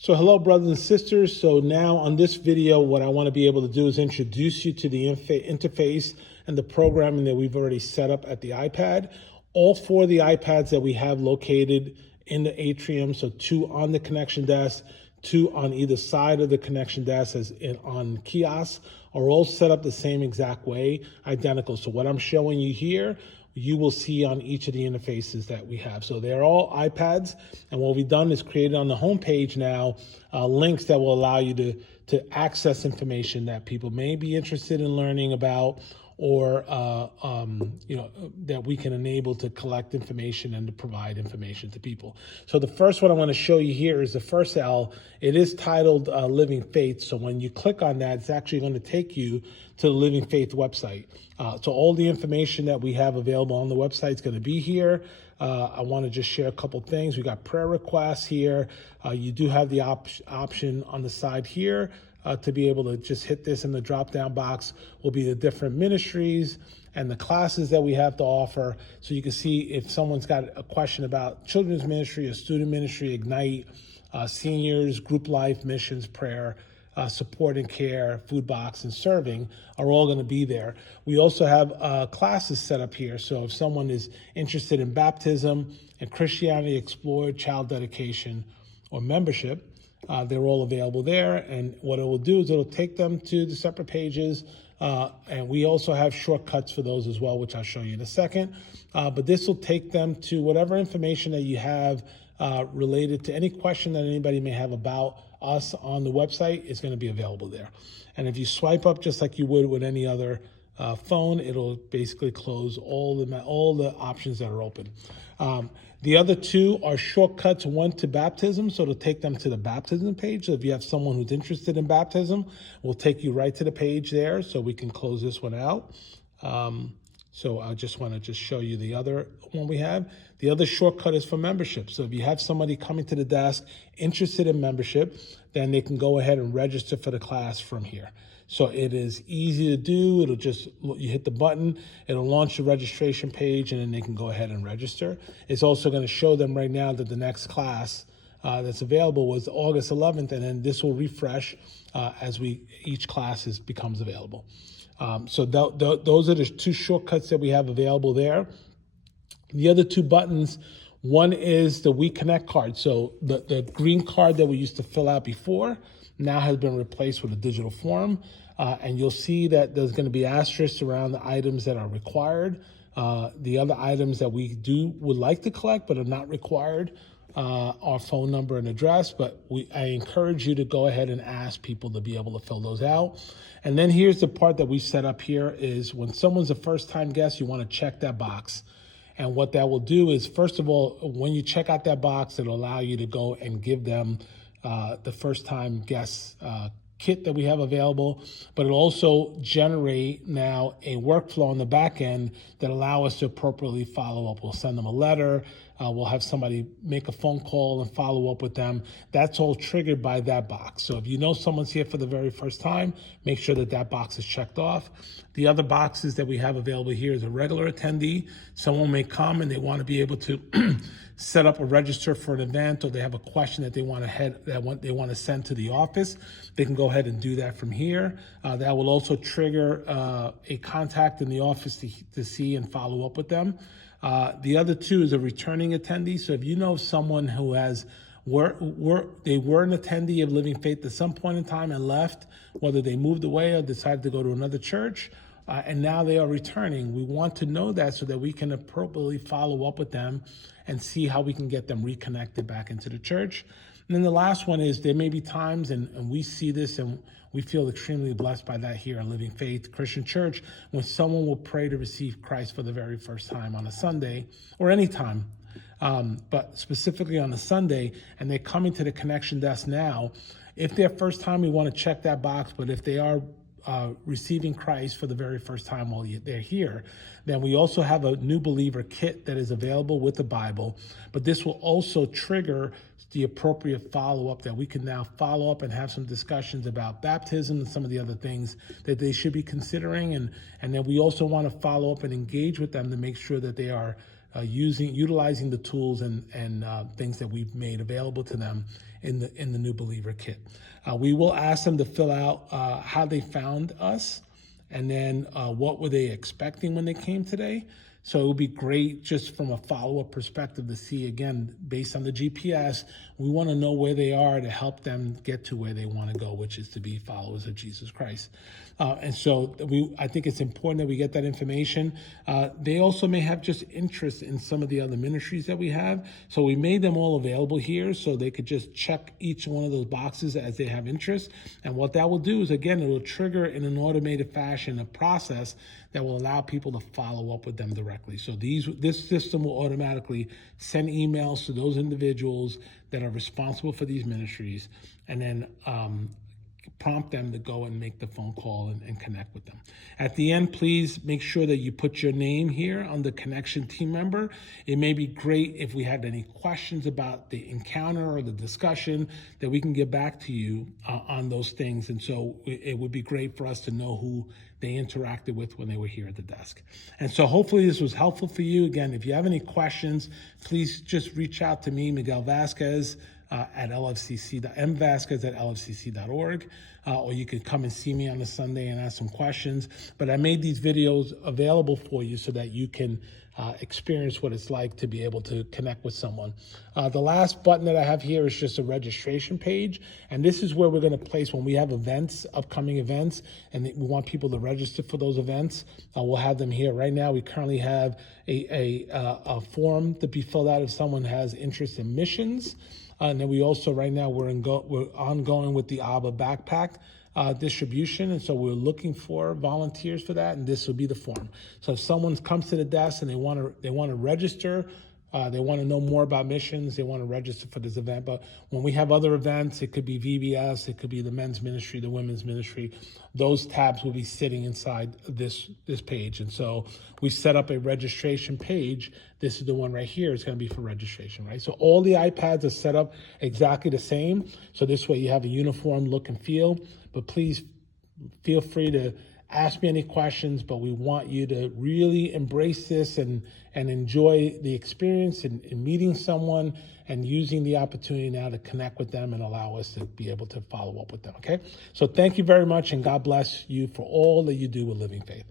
So hello, brothers and sisters. So now on this video, what I want to be able to do is introduce you to the interface and the programming that we've already set up at the iPad. All four of the iPads that we have located in the atrium, so two on the connection desk, two on either side of the connection desk as on kiosks, are all set up the same exact way, identical. So what I'm showing you here, you will see on each of the interfaces that we have. So they're all iPads, and what we've done is created on the home page now links that will allow you to access information that people may be interested in learning about, or that we can enable to collect information and to provide information to people. So the first one I want to show you here is the first L. It is titled Living Faith. So when you click on that, it's actually going to take you to the Living Faith website. So all the information that we have available on the website is going to be here. I want to just share a couple things. We got prayer requests here. You do have the option on the side here to be able to just hit this, in the drop-down box will be the different ministries and the classes that we have to offer. So you can see if someone's got a question about children's ministry, or student ministry, Ignite, seniors, group life, missions, prayer, support and care, food box, and serving are all going to be there. We also have classes set up here. So if someone is interested in baptism and Christianity Explored, child dedication, or membership, they're all available there. And what it will do is it'll take them to the separate pages. And we also have shortcuts for those as well, which I'll show you in a second. But this will take them to whatever information that you have related to any question that anybody may have about us on the website is going to be available there. And if you swipe up just like you would with any other phone, it'll basically close all the options that are open. The other two are shortcuts, one to baptism, so it'll take them to the baptism page. So if you have someone who's interested in baptism, we'll take you right to the page there, so we can close this one out. So I just want to show you the other one we have. The other shortcut is for membership. So if you have somebody coming to the desk interested in membership, then they can go ahead and register for the class from here. So it is easy to do. You hit the button, it'll launch the registration page, and then they can go ahead and register. It's also going to show them right now that the next class that's available was August 11th, and then this will refresh as each class becomes available. So those are the two shortcuts that we have available there. The other two buttons, one is the We Connect card. So the green card that we used to fill out before now has been replaced with a digital form. And you'll see that there's going to be asterisks around the items that are required. The other items that we would like to collect but are not required our phone number and address, but I encourage you to go ahead and ask people to be able to fill those out. And then here's the part that we set up here is when someone's a first-time guest, you want to check that box. And what that will do is, first of all, when you check out that box, it'll allow you to go and give them the first-time guest kit that we have available, but it'll also generate now a workflow on the back end that allow us to appropriately follow up. We'll send them a letter. We'll have somebody make a phone call and follow up with them. That's all triggered by that box. So if you know someone's here for the very first time, make sure that that box is checked off. The other boxes that we have available here is a regular attendee. Someone may come and they want to be able to set up a register for an event, or they have a question that they want to send to the office. They can go ahead and do that from here. That will also trigger a contact in the office to see and follow up with them. The other two is a returning attendee. So if you know someone who they were an attendee of Living Faith at some point in time and left, whether they moved away or decided to go to another church, and now they are returning, we want to know that so that we can appropriately follow up with them and see how we can get them reconnected back into the church. And then the last one is there may be times, and we see this and we feel extremely blessed by that here in Living Faith Christian Church, when someone will pray to receive Christ for the very first time on a Sunday or any time, but specifically on a Sunday, and they're coming to the connection desk now. If they're first time, we want to check that box, but if they are receiving Christ for the very first time while they're here, then we also have a new believer kit that is available with the Bible, but this will also trigger the appropriate follow-up that we can now follow up and have some discussions about baptism and some of the other things that they should be considering. And then we also want to follow up and engage with them to make sure that they are utilizing the tools and things that we've made available to them in the New Believer Kit. We will ask them to fill out how they found us, and then what were they expecting when they came today. So it would be great just from a follow-up perspective to see, again, based on the GPS, we want to know where they are to help them get to where they want to go, which is to be followers of Jesus Christ. And so I think it's important that we get that information. They also may have just interest in some of the other ministries that we have. So we made them all available here so they could just check each one of those boxes as they have interest. And what that will do is, again, it will trigger in an automated fashion a process that will allow people to follow up with them directly. So this system will automatically send emails to those individuals that are responsible for these ministries, and then prompt them to go and make the phone call and connect with them. At the end, please make sure that you put your name here on the connection team member. It may be great if we had any questions about the encounter or the discussion that we can get back to you on those things. And so it would be great for us to know who they interacted with when they were here at the desk. And so hopefully this was helpful for you. Again, if you have any questions, please just reach out to me, Miguel Vasquez, at mvasquez@lfcc.org, or you can come and see me on a Sunday and ask some questions. But I made these videos available for you so that you can experience what it's like to be able to connect with someone. The last button that I have here is just a registration page, and this is where we're going to place when we have events, upcoming events, and we want people to register for those events. We'll have them here. Right now, we currently have a form to be filled out if someone has interest in missions. And then we also, right now, we're ongoing with the ABBA backpack distribution, and so we're looking for volunteers for that, and this will be the form. So if someone comes to the desk and they want to register, they want to know more about missions, they want to register for this event. But when we have other events, it could be VBS, it could be the men's ministry, the women's ministry, those tabs will be sitting inside this page. And so we set up a registration page. This is the one right here. It's going to be for registration, right? So all the iPads are set up exactly the same. So this way you have a uniform look and feel. But please feel free to ask me any questions, but we want you to really embrace this and enjoy the experience in meeting someone and using the opportunity now to connect with them and allow us to be able to follow up with them, okay? So thank you very much, and God bless you for all that you do with Living Faith.